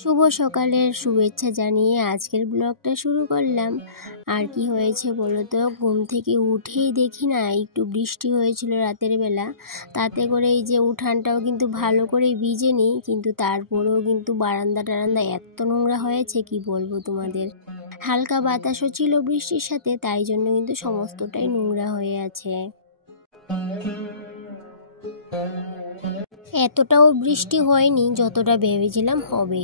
শুভ সকালের শুভেচ্ছা জানিয়ে আজকের ব্লগটা শুরু করলাম। আর কি হয়েছে বলো তো, ঘুম থেকে উঠেই দেখি না একটু বৃষ্টি হয়েছিল রাতের বেলা, তাতে করে এই যে উঠানটাও কিন্তু ভালো করে ভিজেনি, কিন্তু তারপরেও কিন্তু বারান্দা টারান্দা এত নোংরা হয়েছে কি বলবো তোমাদের। হালকা বাতাসও ছিল বৃষ্টির সাথে, তাই জন্য কিন্তু সমস্তটাই নোংরা হয়ে আছে। এতটাও বৃষ্টি হয়নি যতটা ভেবেছিলাম হবে।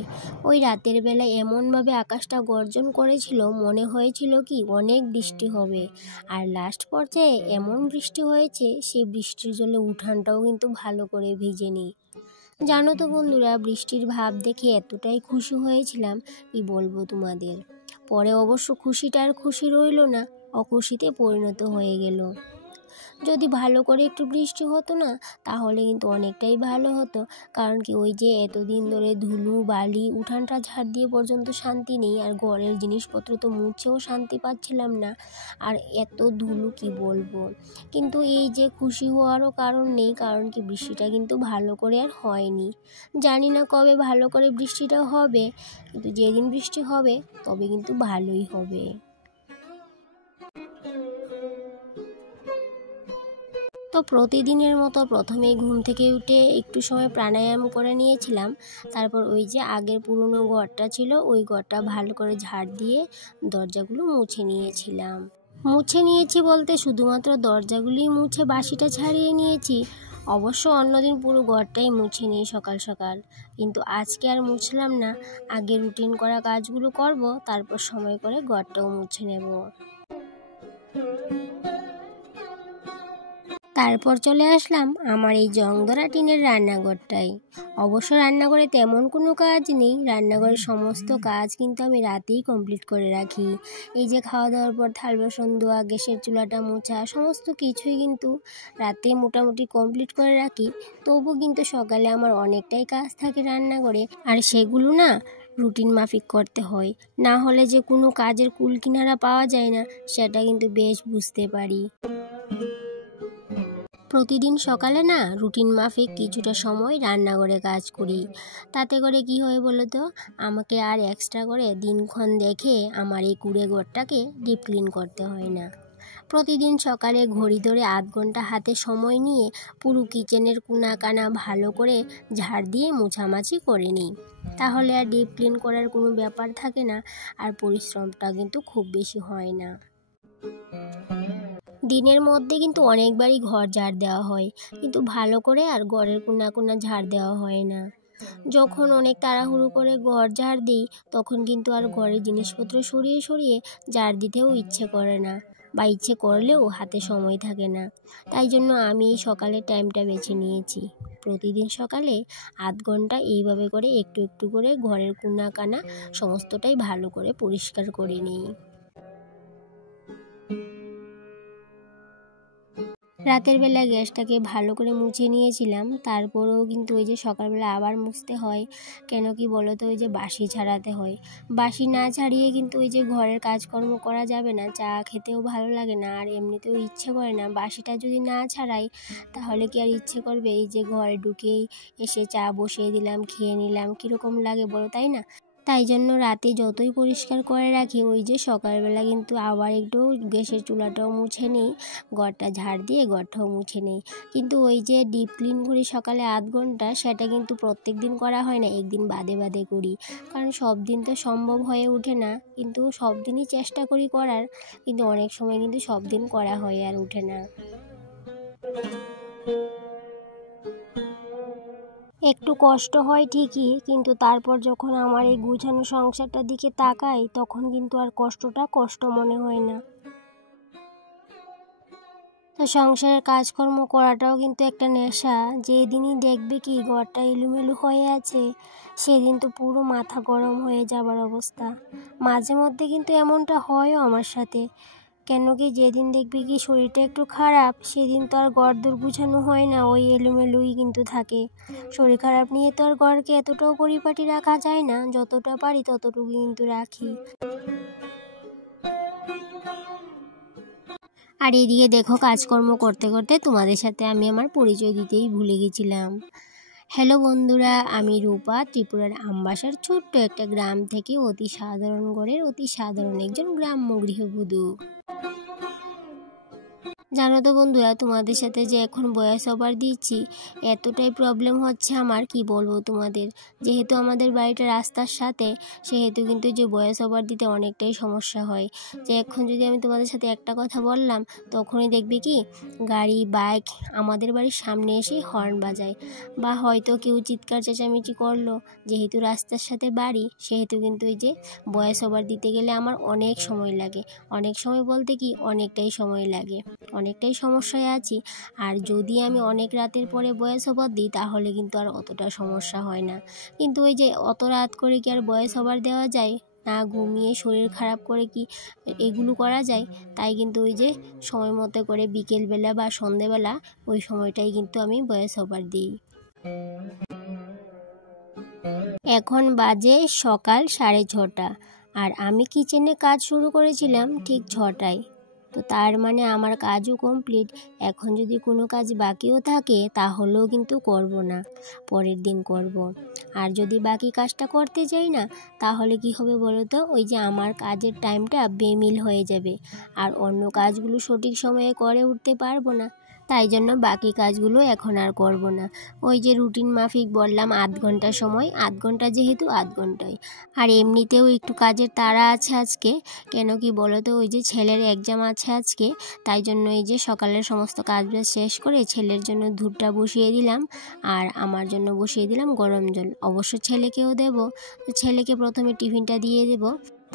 ওই রাতের বেলায় এমনভাবে আকাশটা গর্জন করেছিল, মনে হয়েছিল কি অনেক বৃষ্টি হবে। আর লাস্ট পর্যায়ে এমন বৃষ্টি হয়েছে, সেই বৃষ্টির জন্য উঠানটাও কিন্তু ভালো করে ভিজেনি। জানো তো বন্ধুরা, বৃষ্টির ভাব দেখে এতটাই খুশি হয়েছিলাম কি বলবো তোমাদের। পরে অবশ্য খুশিটা আর খুশি রইল না, অখুশিতে পরিণত হয়ে গেল। যদি ভালো করে একটু বৃষ্টি হতো না, তাহলে কিন্তু অনেকটাই ভালো হতো। কারণ কি, ওই যে এতদিন ধরে ধুলো বালি উঠানটা ঝাড় দিয়ে পর্যন্ত শান্তি নেই, আর ঘরের জিনিসপত্র তো মুছেও শান্তি পাচ্ছিলাম না। আর এত ধুলো কি বলবো। কিন্তু এই যে খুশি হওয়ারও কারণ নেই, কারণ কি বৃষ্টিটা কিন্তু ভালো করে আর হয়নি। জানি না কবে ভালো করে বৃষ্টিটা হবে, কিন্তু যেদিন বৃষ্টি হবে তবে কিন্তু ভালোই হবে। তো প্রতিদিনের মতো প্রথমেই ঘুম থেকে উঠে একটু সময় প্রাণায়াম করে নিয়েছিলাম। তারপর ওই যে আগের পুরনো ঘরটা ছিল, ওই ঘরটা ভালো করে ঝাড় দিয়ে দরজাগুলো মুছে নিয়েছিলাম। মুছে নিয়েছি বলতে শুধুমাত্র দরজাগুলোই মুছে বাসিটা ছাড়িয়ে নিয়েছি। অবশ্য অন্যদিন পুরো ঘরটাই মুছে নিই সকাল সকাল, কিন্তু আজকে আর মুছলাম না। আগে রুটিন করা কাজগুলো করব, তারপর সময় করে ঘরটাও মুছে নেব। তারপর চলে আসলাম আমার এই জংধরা টিনের রান্নাঘরটাই। অবশ্য রান্নাঘরে তেমন কোনো কাজ নেই, রান্নাঘরের সমস্ত কাজ কিন্তু আমি রাতেই কমপ্লিট করে রাখি। এই যে খাওয়া দাওয়ার পর থাল বাসন ধোয়া, গ্যাসের চুলাটা মোছা, সমস্ত কিছুই কিন্তু রাতে মোটামুটি কমপ্লিট করে রাখি। তবু কিন্তু সকালে আমার অনেকটাই কাজ থাকে রান্নাঘরে, আর সেগুলো না রুটিন মাফিক করতে হয়, না হলে যে কোনো কাজের কুল কিনারা পাওয়া যায় না, সেটা কিন্তু বেশ বুঝতে পারি। প্রতিদিন সকালে না রুটিন মাফিক কিছুটা সময় রান্নাঘরে কাজ করি। তাতে করে কি হয় বলো তো, আমাকে আর এক্সট্রা করে দিনক্ষণ দেখে আমার এই কুড়ে ঘরটাকে ডিপ ক্লিন করতে হয় না। প্রতিদিন সকালে ঘড়ি ধরে আধ ঘন্টা হাতে সময় নিয়ে পুরো কিচেনের কোনা কানা ভালো করে ঝাড় দিয়ে মোছামাছি করে নিই। তাহলে আর ডিপ ক্লিন করার কোনো ব্যাপার থাকে না, আর পরিশ্রমটা কিন্তু খুব বেশি হয় না। দিনের মধ্যে কিন্তু অনেকবারই ঘর ঝাড় দেওয়া হয়, কিন্তু ভালো করে আর ঘরের কোনা কোনা ঝাড় দেওয়া হয় না। যখন অনেক তাড়াহুড়ো করে ঘর ঝাড় দিই, তখন কিন্তু আর ঘরের জিনিসপত্র সরিয়ে সরিয়ে ঝাড় দিতেও ইচ্ছে করে না, বা ইচ্ছে করলেও হাতে সময় থাকে না। তাই জন্য আমি এই সকালের টাইমটা বেছে নিয়েছি। প্রতিদিন সকালে আধ ঘন্টা এইভাবে করে একটু একটু করে ঘরের কোনা কানা সমস্তটাই ভালো করে পরিষ্কার করে নিই। রাতের বেলা গ্যাসটাকে ভালো করে মুছে নিয়েছিলাম, তারপরেও কিন্তু ওই যে সকালবেলা আবার মুছতে হয়। কেন কি বলো তো, ওই যে বাসি ছাড়াতে হয়। বাসি না ছাড়িয়ে কিন্তু ওই যে ঘরের কাজকর্ম করা যাবে না, চা খেতেও ভালো লাগে না, আর এমনিতেও ইচ্ছে করে না। বাসিটা যদি না ছাড়াই তাহলে কি আর ইচ্ছে করবে? এই যে ঘরে ঢুকেই এসে চা বসিয়ে দিলাম, খেয়ে নিলাম, কীরকম লাগে বলো, তাই না? তাই জন্য রাতে যতই পরিষ্কার করে রাখি, ওই যে সকালবেলা কিন্তু আবার একটু গ্যাসের চুলাটাও মুছে নিই, ঘরটা ঝাড় দিয়ে ঘরটাও মুছে নিই। কিন্তু ওই যে ডিপ ক্লিন করি সকালে আধ ঘন্টা, সেটা কিন্তু প্রত্যেক দিন করা হয় না, একদিন বাদে বাদে করি। কারণ সব দিন তো সম্ভব হয়ে ওঠে না, কিন্তু সব দিনই চেষ্টা করি করার, কিন্তু অনেক সময় কিন্তু সব দিন করা হয় আর ওঠে না। একটু কষ্ট হয় ঠিকই, কিন্তু তারপর যখন আমার এই গুছানো সংসারটার দিকে তাকাই, তখন কিন্তু আর কষ্টটা কষ্ট মনে হয় না। তো সংসারের কাজকর্ম করাটাও কিন্তু একটা নেশা। যেদিনই দেখবে কি ঘরটা এলোমেলো হয়ে আছে, সেদিন তো পুরো মাথা গরম হয়ে যাবার অবস্থা। মাঝে মধ্যে কিন্তু এমনটা হয়ও আমার সাথে। কেন কি যেদিন দেখবি কি শরীরটা একটু খারাপ, সেদিন তো আর ঘরদোর গুছানো হয় না, ওই এলোমেলোই কিন্তু থাকে। শরীর খারাপ নিয়ে তো আর ঘরকে এতটাও পরিপাটি রাখা যায় না, যতটা পারি ততটুকু কিন্তু রাখি। আর এদিকে দেখো, কাজকর্ম করতে করতে তোমাদের সাথে আমি আমার পরিচয় দিতেই ভুলে গেছিলাম। হ্যালো বন্ধুরা, আমি রূপা, ত্রিপুরার আমবাসার ছোট্ট একটা গ্রাম থেকে অতি সাধারণ ঘরের অতি সাধারণ একজন গ্রাম্য গৃহবধূ। জানো তো বন্ধুরা, তোমাদের সাথে যে এখন ভয়েস ওভার দিচ্ছি, এতটাই প্রবলেম হচ্ছে আমার, কি বলবো তোমাদের। যেহেতু আমাদের বাড়িটা রাস্তার সাথে, সেহেতু কিন্তু যে ভয়েস ওভার দিতে অনেকটাই সমস্যা হয়। যে এখন যদি আমি তোমাদের সাথে একটা কথা বললাম, তখনই দেখবে কি গাড়ি বাইক আমাদের বাড়ির সামনে এসে হর্ন বাজায়, বা হয়তো কেউ চিৎকার চেঁচামেচি করলো। যেহেতু রাস্তার সাথে বাড়ি, সেহেতু কিন্তু এই যে ভয়েস ওভার দিতে গেলে আমার অনেক সময় লাগে। অনেক সময় বলতে কি অনেকটাই সময় লাগে, অনেকটাই সমস্যায় আছি। আর যদি আমি অনেক রাতের পরে ভয়েস ওভার দিই, তাহলে কিন্তু আর অতটা সমস্যা হয় না। কিন্তু ওই যে অত রাত করে কি আর ভয়েস ওভার দেওয়া যায়? না ঘুমিয়ে শরীর খারাপ করে কি এগুলো করা যায়? তাই কিন্তু ওই যে সময় মতো করে বিকেলবেলা বা সন্ধেবেলা ওই সময়টাই কিন্তু আমি ভয়েস ওভার দিই। এখন বাজে সকাল 6:30, আর আমি কিচেনে কাজ শুরু করেছিলাম ঠিক 6টায়। তো তার মানে আমার কাজও কমপ্লিট। এখন যদি কোনো কাজ বাকিও থাকে, তাহলেও কিন্তু করব না, পরের দিন করব। আর যদি বাকি কাজটা করতে যাই না, তাহলে কি হবে বলো তো? ওই যে আমার কাজের টাইমটা বেমিল হয়ে যাবে, আর অন্য কাজগুলো সঠিক সময়ে করে উঠতে পারবো না। তাই জন্য বাকি কাজগুলো এখন আর করব না। ওই যে রুটিন মাফিক বললাম 8 ঘন্টা সময়, 8 ঘন্টা যেহেতু 8 ঘন্টায়। আর এমনিতেও একটু কাজের তাড়া আছে আজকে। কেন কি বলো তো, ওই যে ছেলের এক্সাম আছে আজকে, তাই জন্য এই যে সকালের সমস্ত কাজ শেষ করে ছেলের জন্য দুধটা বসিয়ে দিলাম, আর আমার জন্য বসিয়ে দিলাম গরম জল। অবশ্য ছেলেকেও দেব, তো ছেলেকে প্রথমে টিফিনটা দিয়ে দেব,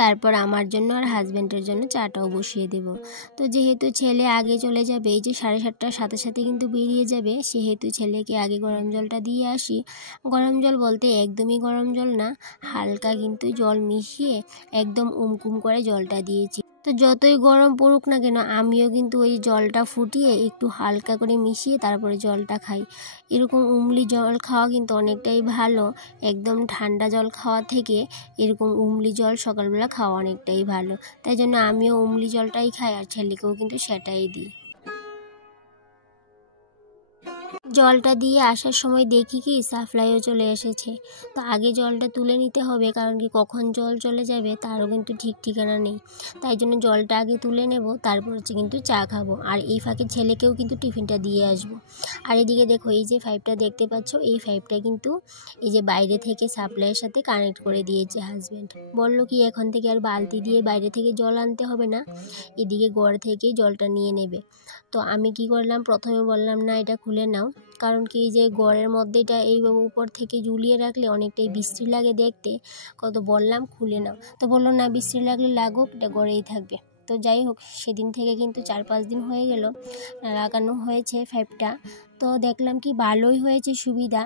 তারপর আমার জন্য আর হাজব্যান্ডের জন্য চাটাও বসিয়ে দেব। তো যেহেতু ছেলে আগে চলে যাবে, এই যে 7:30টার সাথে সাথে কিন্তু বেরিয়ে যাবে, সেহেতু ছেলেকে আগে গরম জলটা দিয়ে আসি। গরম জল বলতে একদমই গরম জল না, হালকা কিন্তু জল মিশিয়ে একদম উমকুম করে জলটা দিয়েছি। তো যতই গরম পড়ুক না কেন, আমিও কিন্তু ওই জলটা ফুটিয়ে একটু হালকা করে মিশিয়ে তারপরে জলটা খাই। এরকম উমলি জল খাওয়া কিন্তু অনেকটাই ভালো। একদম ঠান্ডা জল খাওয়া থেকে এরকম উমলি জল সকালবেলা খাওয়া অনেকটাই ভালো। তাই জন্য আমিও উমলি জলটাই খাই, আর ছেলেকেও কিন্তু সেটাই দিই। জলটা দিয়ে আসার সময় দেখি কি সাপ্লাইও চলে এসেছে। তো আগে জলটা তুলে নিতে হবে, কারণ কি কখন জল চলে যাবে তারও কিন্তু ঠিক ঠিকানা নেই। তাই জন্য জলটা আগে তুলে নেব, তারপর হচ্ছে কিন্তু চা খাবো, আর এই ফাঁকে ছেলেকেও কিন্তু টিফিনটা দিয়ে আসবো। আর এদিকে দেখো, এই যে পাইপটা দেখতে পাচ্ছ, এই পাইপটা কিন্তু এই যে বাইরে থেকে সাপ্লাইয়ের সাথে কানেক্ট করে দিয়েছে হাজব্যান্ড। বললো কি এখন থেকে আর বালতি দিয়ে বাইরে থেকে জল আনতে হবে না, এদিকে ঘর থেকেই জলটা নিয়ে নেবে। তো আমি কি করলাম, প্রথমে বললাম না এটা খুলে নাও, কারণ কি যে ঘরের মধ্যে এটা এই উপর থেকে ঝুলিয়ে রাখলে অনেকটাই বিশ্রী লাগে দেখতে। কত বললাম খুলে নাও, তো বললো না বিশ্রী লাগলে লাগুক, এটা ঘরেই থাকবে। তো যাই হোক, সেদিন থেকে কিন্তু 4-5 দিন হয়ে গেল লাগানো হয়েছে পাইপটা। তো দেখলাম কি ভালোই হয়েছে, সুবিধা,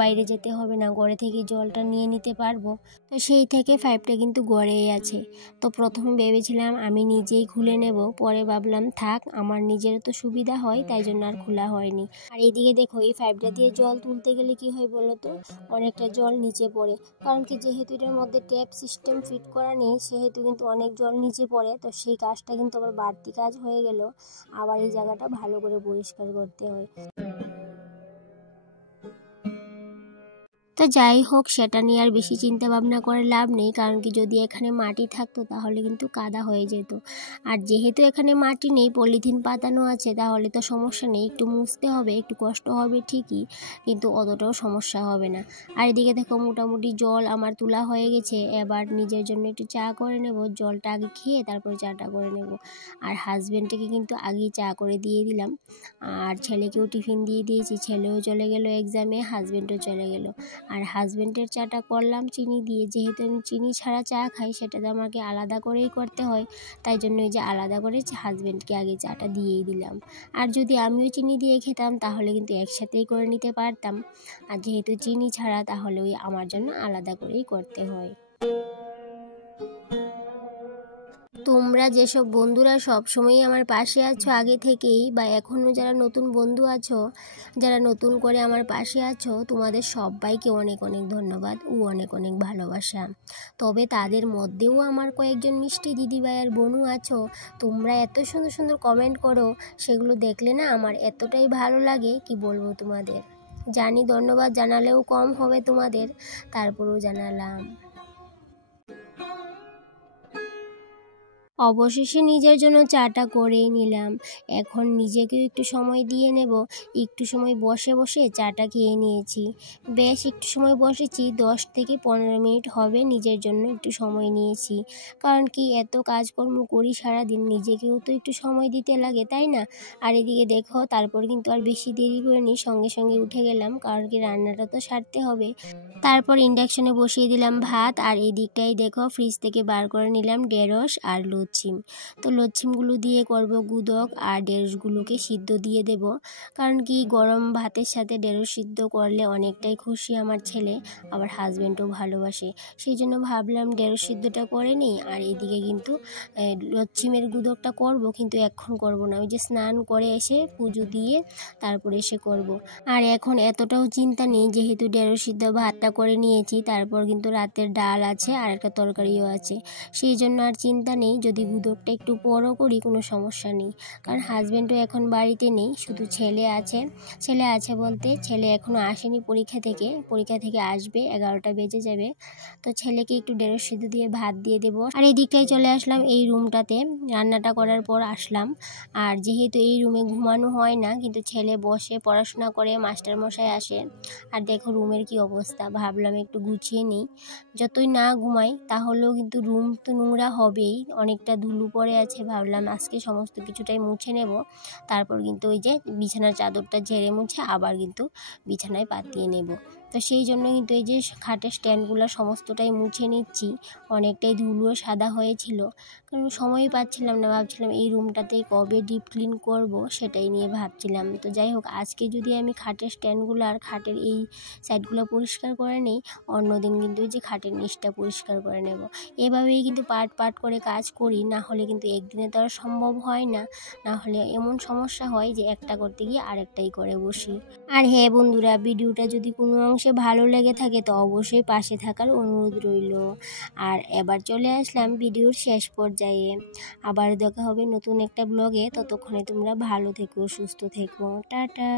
বাইরে যেতে হবে না, ঘরে থেকে জলটা নিয়ে নিতে পারবো। তো সেই থেকে পাইপটা কিন্তু গড়েই আছে। তো প্রথমে ভেবেছিলাম আমি নিজেই খুলে নেব, পরে ভাবলাম থাক, আমার নিজেরও তো সুবিধা হয়, তাই জন্য আর খোলা হয়নি। আর এদিকে দেখো, এই পাইপটা দিয়ে জল তুলতে গেলে কি হয় বলো তো, অনেকটা জল নিচে পড়ে। কারণ কি যেহেতু এটার মধ্যে ট্যাপ সিস্টেম ফিট করা নেই, সেহেতু কিন্তু অনেক জল নিচে পড়ে। তো সেই কাজটা কিন্তু আবার বাড়তি কাজ হয়ে গেল, আবার এই জায়গাটা ভালো করে পরিষ্কার করতে হয়। তো যাই হোক, সেটা নিয়ে আর বেশি চিন্তা ভাবনা করে লাভ নেই, কারণ কি যদি এখানে মাটি থাকতো তাহলে কিন্তু কাদা হয়ে যেত। আর যেহেতু এখানে মাটি নেই, পলিথিন পাতানো আছে, তাহলে তো সমস্যা নেই। একটু মুছতে হবে, একটু কষ্ট হবে ঠিকই, কিন্তু অতটাও সমস্যা হবে না। আর এদিকে দেখো, মোটামুটি জল আমার তোলা হয়ে গেছে। এবার নিজের জন্য একটু চা করে নেব, জলটা আগে খেয়ে তারপরে চাটা করে নেব। আর হাজব্যান্ডকে কিন্তু আগেই চা করে দিয়ে দিলাম, আর ছেলেকেও টিফিন দিয়ে দিয়েছি। ছেলেও চলে গেল এক্সামে, হাজব্যান্ডও চলে গেল। আর হাজব্যান্ডের চাটা করলাম চিনি দিয়ে, যেহেতু আমি চিনি ছাড়া চা খাই সেটা তো আমাকে আলাদা করেই করতে হয়, তাই জন্য এই যে আলাদা করে হাজব্যান্ডকে আগে চাটা দিয়েই দিলাম। আর যদি আমিও চিনি দিয়ে খেতাম তাহলে কিন্তু একসাথেই করে নিতে পারতাম, আর যেহেতু চিনি ছাড়া তাহলে ওই আমার জন্য আলাদা করেই করতে হয়। তোমরা যেসব বন্ধুরা সবসময়ই আমার পাশে আছো আগে থেকেই, বা এখনও যারা নতুন বন্ধু আছো, যারা নতুন করে আমার পাশে আছো, তোমাদের সবাইকে অনেক অনেক ধন্যবাদ ও অনেক অনেক ভালোবাসা। তবে তাদের মধ্যেও আমার কয়েকজন মিষ্টি দিদিভাই আর বোনও আছো, তোমরা এত সুন্দর সুন্দর কমেন্ট করো, সেগুলো দেখলে না আমার এতটাই ভালো লাগে কি বলবো তোমাদের। জানি ধন্যবাদ জানালেও কম হবে তোমাদের, তারপরেও জানালাম। অবশেষে নিজের জন্য চাটা করেই নিলাম। এখন নিজেকেও একটু সময় দিয়ে নেব। একটু সময় বসে বসে চাটা খেয়ে নিয়েছি। বেশ একটু সময় বসেছি, 10 থেকে 15 মিনিট হবে নিজের জন্য একটু সময় নিয়েছি। কারণ কি এত কাজকর্ম করি সারাদিন, নিজেকেও তো একটু সময় দিতে লাগে, তাই না? আর এদিকে দেখো তারপর কিন্তু আর বেশি দেরি করিনি, সঙ্গে সঙ্গে উঠে গেলাম, কারণ কি রান্নাটা তো সারতে হবে। তারপর ইন্ডাকশনে বসিয়ে দিলাম ভাত, আর এই দিকটাই দেখো ফ্রিজ থেকে বার করে নিলাম ঢেঁড়স আর লচ্ছিম। তো লচ্ছিমগুলো দিয়ে করব গুদক, আর ঢেঁড়সগুলোকে সিদ্ধ দিয়ে দেব, কারণ কি গরম ভাতের সাথে ঢেঁড়স সিদ্ধ করলে অনেকটাই খুশি আমার ছেলে, আবার হাজব্যান্ডও ভালোবাসে। সেই জন্য ভাবলাম ঢেঁড়স সিদ্ধটা করে নিই, আর এদিকে কিন্তু লচ্ছিমের গুদকটা করব, কিন্তু এখন করব না, ওই যে স্নান করে এসে পুজো দিয়ে তারপরে এসে করব। আর এখন এতটাও চিন্তা নেই, যেহেতু ঢেঁড়স সিদ্ধ ভাতটা করে নিয়েছি, তারপর কিন্তু রাতের ডাল আছে আর একটা তরকারিও আছে, সেই জন্য আর চিন্তা নেই। যদি গুদকটা একটু বড় করি কোনো সমস্যা নেই, কারণ হাজব্যান্ডও এখন বাড়িতে নেই, শুধু ছেলে আছে। ছেলে আছে বলতে ছেলে এখনও আসেনি পরীক্ষা থেকে আসবে, 11টা বেজে যাবে। তো ছেলেকে একটু ঢেঁড়স সিদ্ধ দিয়ে ভাত দিয়ে দেবো। আর এই দিকটায় চলে আসলাম, এই রুমটাতে রান্নাটা করার পর আসলাম। আর যেহেতু এই রুমে ঘুমানো হয় না, কিন্তু ছেলে বসে পড়াশোনা করে, মাস্টারমশাই আসে। আর দেখো রুমের কি অবস্থা, ভাবলাম একটু গুছিয়ে নিই। যতই না ঘুমাই তাহলেও কিন্তু রুম তো নোংরা হবেই, অনেকটা ধুলো পড়ে আছে, ভাবলাম আজকে সমস্ত কিছুটাই মুছে নেব। তারপর কিন্তু ওই যে বিছানার চাদরটা ঝেড়ে মুছে আবার কিন্তু বিছানায় পাতিয়ে নেব। তো সেই জন্য কিন্তু এই যে খাটের স্ট্যান্ডগুলো সমস্তটাই মুছে নিচ্ছি, অনেকটাই ধুলো সাদা হয়েছিল, কারণ সময়ই পাচ্ছিলাম না, ভাবছিলাম এই রুমটাতেই কবে ডিপ ক্লিন করব সেটাই নিয়ে ভাবছিলাম। তো যাই হোক, আজকে যদি আমি খাটের স্ট্যান্ডগুলো আর খাটের এই সাইডগুলো পরিষ্কার করে নিই, অন্যদিন কিন্তু যে খাটের নিচটা পরিষ্কার করে নেব। এভাবেই কিন্তু পার্ট করে কাজ করি, না হলে কিন্তু একদিনে তো আর সম্ভব হয় না, না হলে এমন সমস্যা হয় যে একটা করতে গিয়ে আরেকটাই করে বসি। আর হ্যাঁ বন্ধুরা, ভিডিওটা যদি কোনো অংশে ভালো লেগে থাকে তো অবশ্যই পাশে থাকার অনুরোধ রইল। আর এবার চলে আসলাম ভিডিওর শেষ পর্যায়ে। আবার দেখা হবে নতুন একটা ব্লগে, ততক্ষণে তোমরা ভালো থেকো, সুস্থ থেকো, টাটা।